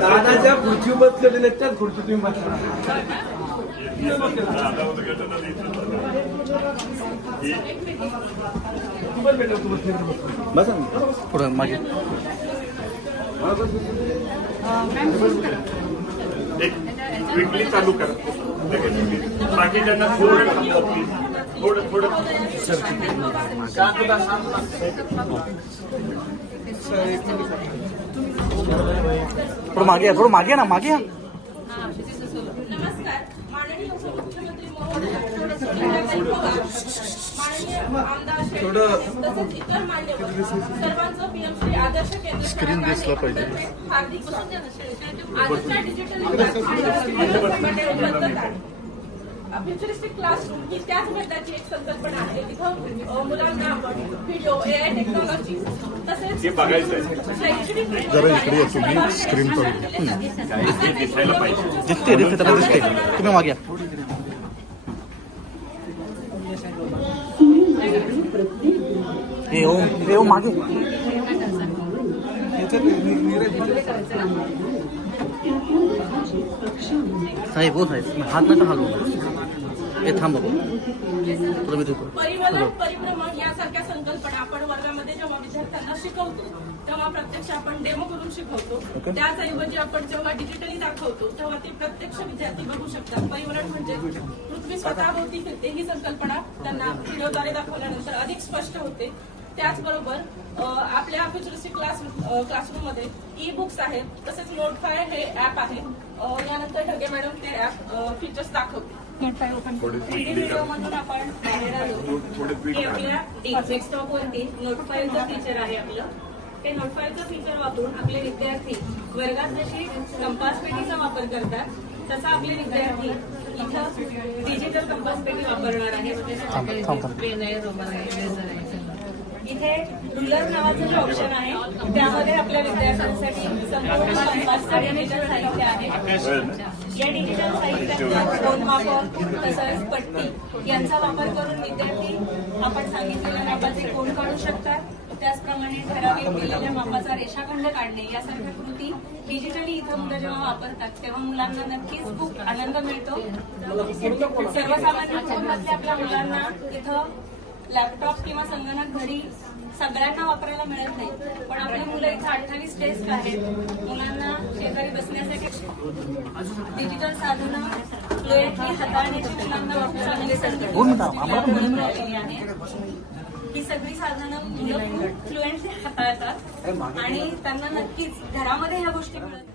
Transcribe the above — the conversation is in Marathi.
दादाच्या खुर्ची बसलेले त्याच खुर्ची तुम्ही बसला. बस पुढं मागे क्विकली चालू करा. बाकीच्यांना थोडं थोडं थोडं थोडं मागे या, थोडं मागे ना, मागे या. नमस्कार. माननीय उपमुख्यमंत्री महोदय माननीय आमदार शेट्टी तसेच इतर मान्यवर सर्वांचं पीएमसी आदर्श केंद्र स्क्रीन दिसलं पाहिजे. हार्दिक आजच्या डिजिटल फ्युचरिस्टिक क्लासरूम ही त्याच प्रकारची एक संकल्पना आहे. तिथं मुलांना आपण व्हिडिओ एआय टेक्नॉलॉजी तसेच शैक्षणिक स्क्रीन दिसायला पाहिजे. दिसते दिसते त्याला दिसते. तुम्ही मागे या. ए ओ मागे साहेब हो साहेब हात नका हलवू. हे थांब बाबा तुला मी देतो. परिवलन परिभ्रमण यासारख्या संकल्पना आपण वर्गामध्ये जेव्हा विद्यार्थ्यांना शिकवतो तेव्हा प्रत्यक्ष आपण डेमो करून शिकवतो. त्याचऐवजी आपण जेव्हा डिजिटली दाखवतो तेव्हा ते प्रत्यक्ष विद्यार्थी बघू शकतात. परिवलन म्हणजे पृथ्वी स्वतःभोवती फिरते ही संकल्पना त्यांना व्हिडिओद्वारे दाखवल्यानंतर अधिक स्पष्ट होते. त्याचबरोबर आपल्या फ्युचरिस्टिक क्लासरूम मध्ये ई बुक्स आहेत. तसेच नोटफाय हे ऍप आहे. यानंतर ढगे मॅडम ते ऍप फीचर्स दाखवते. 3D व्हिडिओ मधून आपण बाहेर आलो की आपल्या डेस्कटॉपवरती नोटफाईलचं फीचर आहे आपलं. ते नोटफाईलचं फीचर वापरून आपले विद्यार्थी वर्गात जशी कंपास पेटीचा वापर करतात तसा आपले विद्यार्थी इथं डिजिटल कंपास पेटी वापरणार आहे. पेन आहे, रोमन आहे, इरेजर आहे. इथे रुलर नावाचं जे ऑप्शन आहे त्यामध्ये आपल्या विद्यार्थ्यांसाठी संपूर्ण कंपासचं डिजिटल साहित्य आहे. या डिजिटल साहित्यात कोनमापक तसंच पट्टी यांचा वापर करून विद्यार्थी आपण सांगितलेल्या मापाचे कोन काढू शकतात. त्याचप्रमाणे ठराविक दिलेल्या मापाचा रेषाखंड काढणे यासारख्या कृती डिजिटली इथं मुलं जेव्हा वापरतात तेव्हा मुलांना नक्कीच खूप आनंद मिळतो. सर्वसामान्य कुटुंबातल्या आपल्या मुलांना इथं लॅपटॉप किंवा संगणक घरी सगळ्यांना वापरायला मिळत नाही. पण आपली मुलं इथं 28 डेस्क आहेत. मुलांना शेजारी बसण्यासाठी डिजिटल साधनं फ्लुएंटली हाताळण्याची मुलांना चांगली संधी आहे. ही सगळी साधनं मुलं फ्लुएंटली हाताळतात आणि त्यांना नक्कीच घरामध्ये ह्या गोष्टी मिळत